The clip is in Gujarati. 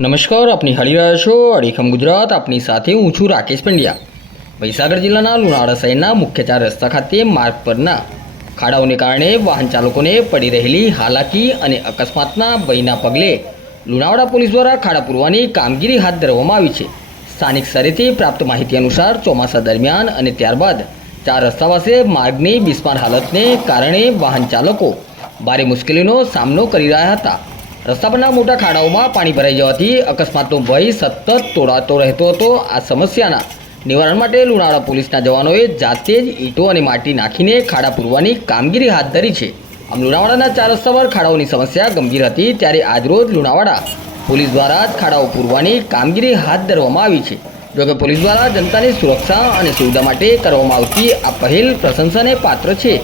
નમસ્કાર, આપની હાલી રહ્યા છો અડીખમ ગુજરાત, આપની સાથે હું છું રાકેશ પંડ્યા. મહીસાગર જિલ્લાના લુણાવાડા શહેરના મુખ્ય ચાર રસ્તા ખાતે માર્ગ પરના ખાડાઓને કારણે વાહન ચાલકોને પડી રહેલી હાલાકી અને અકસ્માતના ભયના પગલે લુણાવાડા પોલીસ દ્વારા ખાડા પૂરવાની કામગીરી હાથ ધરવામાં આવી છે. સ્થાનિક સ્તરેથી પ્રાપ્ત માહિતી અનુસાર ચોમાસા દરમિયાન અને ત્યારબાદ ચાર રસ્તા પાસે માર્ગની બિસ્માર હાલતને કારણે વાહન ચાલકો ભારે મુશ્કેલીનો સામનો કરી રહ્યા હતા. રસ્તા પરના મોટા ખાડાઓમાં પાણી ભરાઈ જવાથી અકસ્માતનો ભય સતત તોડાતો રહેતો હતો. આ સમસ્યાના નિવારણ માટે લુણાવાડા પોલીસના જવાનોએ જાતે જ ઈંટો અને માટી નાખીને ખાડા પૂરવાની કામગીરી હાથ ધરી છે. આમ લુણાવાડાના ચાર રસ્તા પર ખાડાઓની સમસ્યા ગંભીર હતી ત્યારે આજરોજ લુણાવાડા પોલીસ દ્વારા જ ખાડાઓ પૂરવાની કામગીરી હાથ ધરવામાં આવી છે. જોકે પોલીસ દ્વારા જનતાની સુરક્ષા અને સુવિધા માટે કરવામાં આવતી આ પહેલ પ્રશંસાને પાત્ર છે.